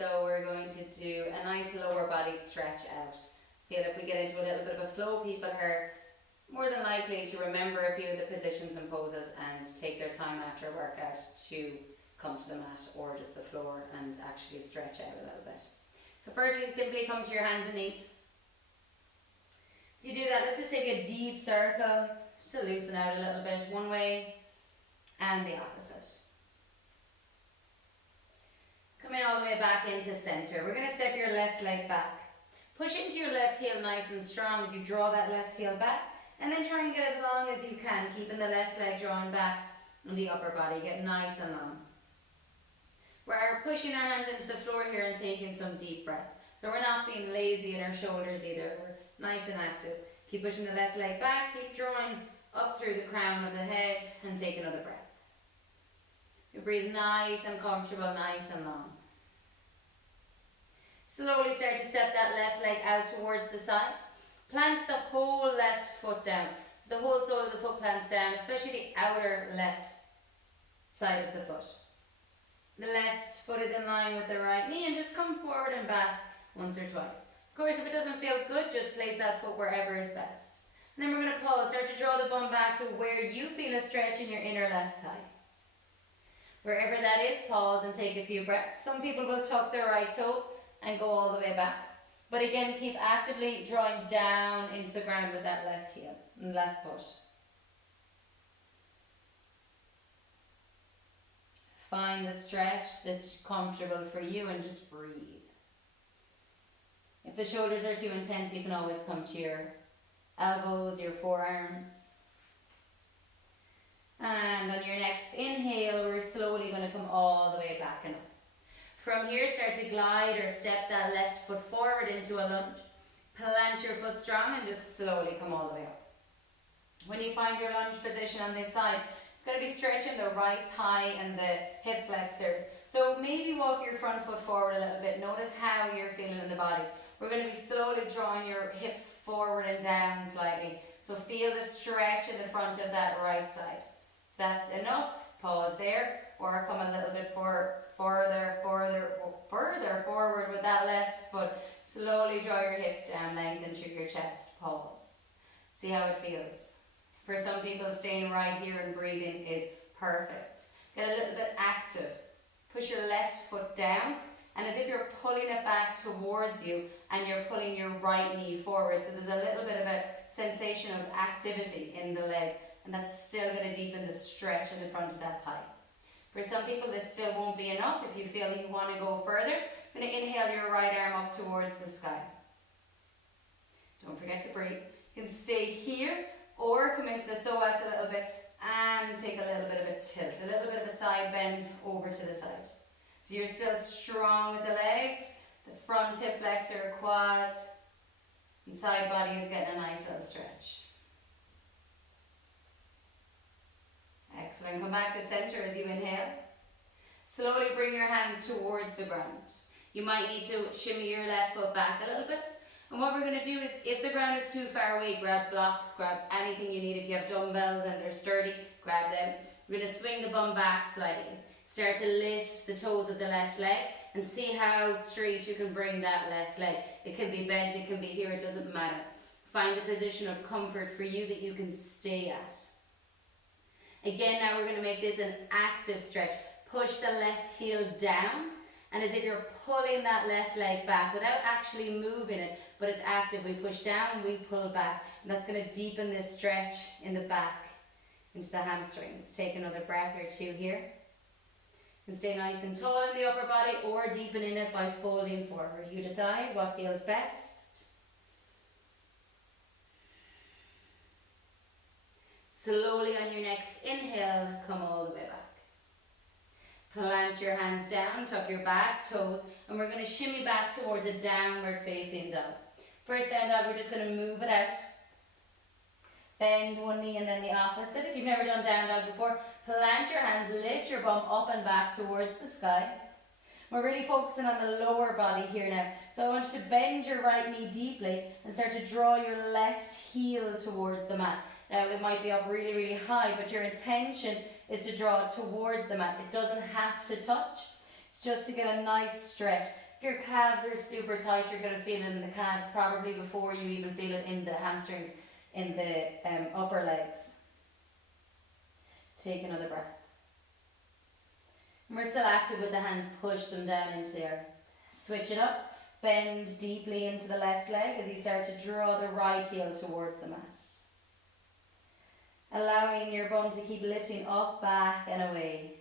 So we're going to do a nice lower body stretch out. Feel if we get into a little bit of a flow, people are more than likely to remember a few of the positions and poses and take their time after a workout to come to the mat or just the floor and actually stretch out a little bit. So firstly, simply come to your hands and knees. As you do that, let's just take a deep circle just to loosen out a little bit, one way and the opposite. Come in all the way back into center. We're going to step your left leg back. Push into your left heel nice and strong as you draw that left heel back, and then try and get as long as you can, keeping the left leg drawn back and the upper body get nice and long. We're pushing our hands into the floor here and taking some deep breaths. So we're not being lazy in our shoulders either. We're nice and active. Keep pushing the left leg back, keep drawing up through the crown of the head, and take another breath. You breathe nice and comfortable, nice and long. Slowly start to step that left leg out towards the side. Plant the whole left foot down. So the whole sole of the foot plants down, especially the outer left side of the foot. The left foot is in line with the right knee, and just come forward and back once or twice. Of course, if it doesn't feel good, just place that foot wherever is best. And then we're going to pause. Start to draw the bum back to where you feel a stretch in your inner left thigh. Wherever that is, pause and take a few breaths. Some people will tuck their right toes and go all the way back. But again, keep actively drawing down into the ground with that left heel and left foot. Find the stretch that's comfortable for you and just breathe. If the shoulders are too intense, you can always come to your elbows, your forearms. And on your next inhale, we're slowly going to come all the way back and up. From here, start to glide or step that left foot forward into a lunge. Plant your foot strong and just slowly come all the way up. When you find your lunge position on this side, it's going to be stretching the right thigh and the hip flexors. So maybe walk your front foot forward a little bit. Notice how you're feeling in the body. We're going to be slowly drawing your hips forward and down slightly. So feel the stretch in the front of that right side. If that's enough, pause there, or come a little bit further forward with that left foot. Slowly draw your hips down, lengthen through your chest, pause. See how it feels. For some people, staying right here and breathing is perfect. Get a little bit active. Push your left foot down, and as if you're pulling it back towards you, and you're pulling your right knee forward. So there's a little bit of a sensation of activity in the legs, and that's still going to deepen the stretch in the front of that thigh. For some people, this still won't be enough. If you feel you want to go further, you're going to inhale your right arm up towards the sky. Don't forget to breathe. You can stay here or come into the psoas a little bit and take a little bit of a tilt, a little bit of a side bend over to the side. So you're still strong with the legs, the front hip flexor, quad, and side body is getting a nice little stretch. Excellent. Come back to center as you inhale. Slowly bring your hands towards the ground. You might need to shimmy your left foot back a little bit. And what we're going to do is, if the ground is too far away, grab blocks, grab anything you need. If you have dumbbells and they're sturdy, grab them. We're going to swing the bum back slightly. Start to lift the toes of the left leg and see how straight you can bring that left leg. It can be bent, it can be here, it doesn't matter. Find the position of comfort for you that you can stay at. Again, now we're going to make this an active stretch. Push the left heel down, and as if you're pulling that left leg back without actually moving it, but it's active. We push down, we pull back, and that's going to deepen this stretch in the back into the hamstrings. Take another breath or two here. And stay nice and tall in the upper body, or deepen in it by folding forward. You decide what feels best. Slowly on your next inhale, come all the way back. Plant your hands down, tuck your back toes, and we're going to shimmy back towards a downward facing dog. First down dog, we're just going to move it out. Bend one knee and then the opposite. If you've never done down dog before, plant your hands, lift your bum up and back towards the sky. We're really focusing on the lower body here now. So I want you to bend your right knee deeply and start to draw your left heel towards the mat. Now it might be up really, really high, but your intention is to draw it towards the mat. It doesn't have to touch. It's just to get a nice stretch. If your calves are super tight, you're going to feel it in the calves probably before you even feel it in the hamstrings, in the upper legs. Take another breath. And we're still active with the hands, push them down into the earth. Switch it up, bend deeply into the left leg as you start to draw the right heel towards the mat. Allowing your bum to keep lifting up, back and away.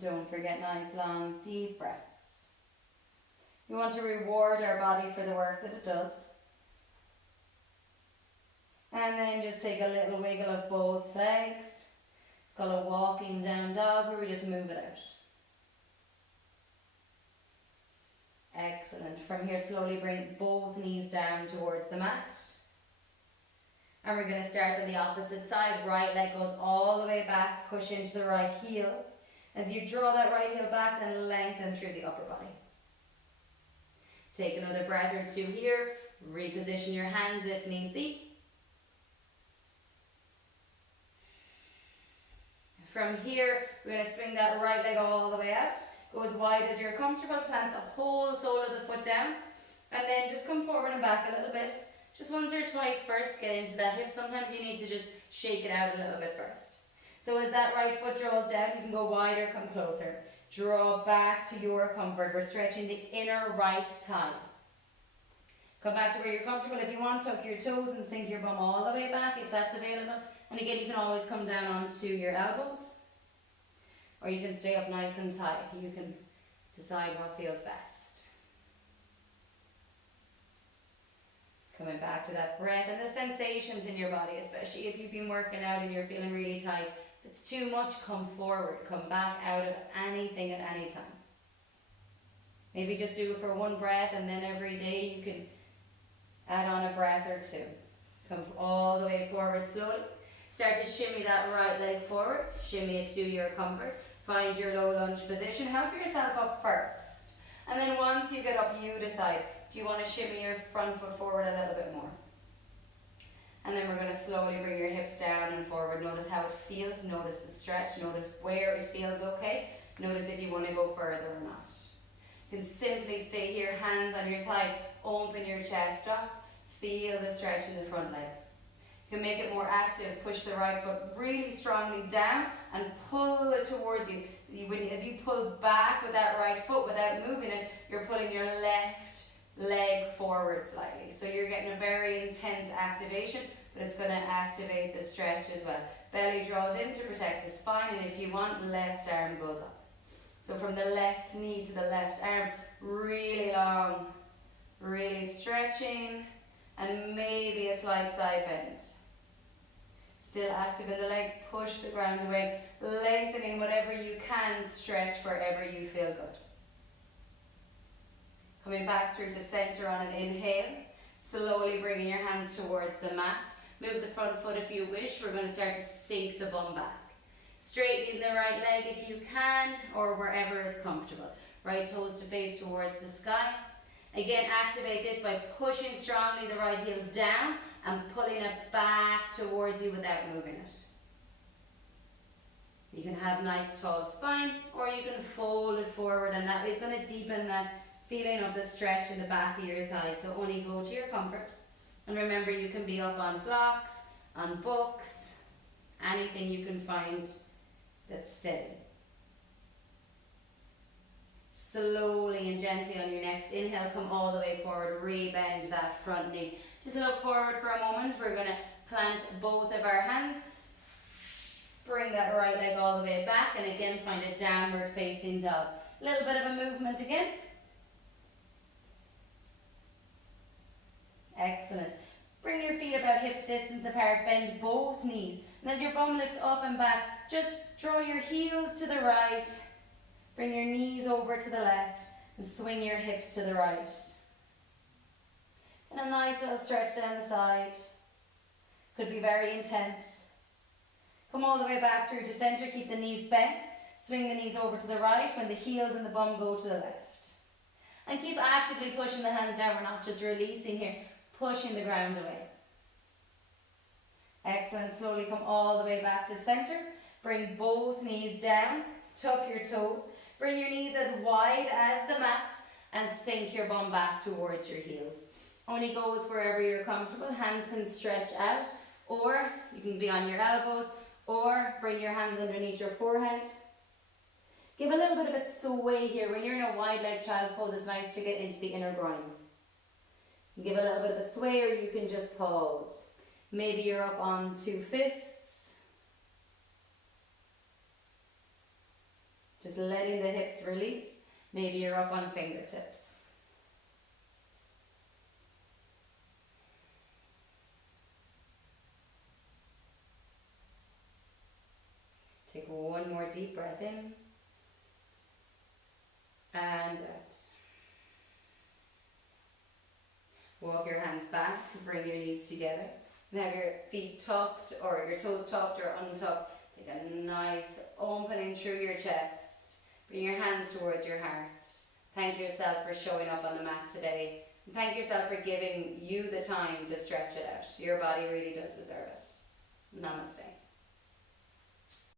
Don't forget nice long deep breaths. We want to reward our body for the work that it does. And then just take a little wiggle of both legs. It's called a walking down dog where we just move it out. Excellent. From here, slowly bring both knees down towards the mat. And we're going to start on the opposite side. Right leg goes all the way back, push into the right heel. As you draw that right heel back, then lengthen through the upper body. Take another breath or two here. Reposition your hands if need be. From here, we're going to swing that right leg all the way out. Go as wide as you're comfortable. Plant the whole sole of the foot down. And then just come forward and back a little bit. Just once or twice first. Get into that hip. Sometimes you need to just shake it out a little bit first. So as that right foot draws down, you can go wider, come closer. Draw back to your comfort. We're stretching the inner right thigh. Come back to where you're comfortable. If you want, tuck your toes and sink your bum all the way back if that's available. And again, you can always come down onto your elbows. Or you can stay up nice and tight. You can decide what feels best. Coming back to that breath and the sensations in your body, especially if you've been working out and you're feeling really tight. If it's too much, come forward. Come back out of anything at any time. Maybe just do it for one breath and then every day you can add on a breath or two. Come all the way forward slowly. Start to shimmy that right leg forward. Shimmy it to your comfort. Find your low lunge position. Help yourself up first. And then once you get up, you decide, do you want to shimmy your front foot forward a little bit more? And then we're going to slowly bring your hips down and forward. Notice how it feels. Notice the stretch. Notice where it feels okay. Notice if you want to go further or not. You can simply stay here, hands on your thigh. Open your chest up. Feel the stretch in the front leg. You can make it more active. Push the right foot really strongly down and pull it towards you. As you pull back with that right foot without moving it, you're pulling your left leg forward slightly. So you're getting a very intense activation, but it's going to activate the stretch as well. Belly draws in to protect the spine, and if you want, left arm goes up. So from the left knee to the left arm, really long, really stretching, and maybe a slight side bend. Still active in the legs, push the ground away, lengthening whatever you can, stretch wherever you feel good. Coming back through to center on an inhale, slowly bringing your hands towards the mat. Move the front foot if you wish. We're going to start to sink the bum back. Straighten the right leg if you can, or wherever is comfortable. Right toes to face towards the sky. Again, activate this by pushing strongly the right heel down and pulling it back towards you without moving it. You can have a nice tall spine, or you can fold it forward, and that is going to deepen that feeling of the stretch in the back of your thigh. So only go to your comfort. And remember, you can be up on blocks, on books, anything you can find that's steady. Slowly and gently on your next inhale, come all the way forward, re-bend that front knee. Just look forward for a moment. We're going to plant both of our hands. Bring that right leg all the way back, and again find a downward facing dog. A little bit of a movement again. Excellent. Bring your feet about hips distance apart, bend both knees. And as your bum lifts up and back, just draw your heels to the right. Bring your knees over to the left and swing your hips to the right. And a nice little stretch down the side. Could be very intense. Come all the way back through to center, keep the knees bent. Swing the knees over to the right when the heels and the bum go to the left. And keep actively pushing the hands down. We're not just releasing here, pushing the ground away. Excellent. Slowly come all the way back to center. Bring both knees down. Tuck your toes. Bring your knees as wide as the mat and sink your bum back towards your heels. Only goes wherever you're comfortable. Hands can stretch out, or you can be on your elbows, or bring your hands underneath your forehead. Give a little bit of a sway here. When you're in a wide leg child's pose, it's nice to get into the inner groin. Give a little bit of a sway, or you can just pause. Maybe you're up on 2 fists. Just letting the hips release. Maybe you're up on fingertips. Take one more deep breath in and out. Walk your hands back, bring your knees together, and have your feet tucked or your toes tucked or untucked. Take a nice opening through your chest. Bring your hands towards your heart. Thank yourself for showing up on the mat today. And thank yourself for giving you the time to stretch it out. Your body really does deserve it.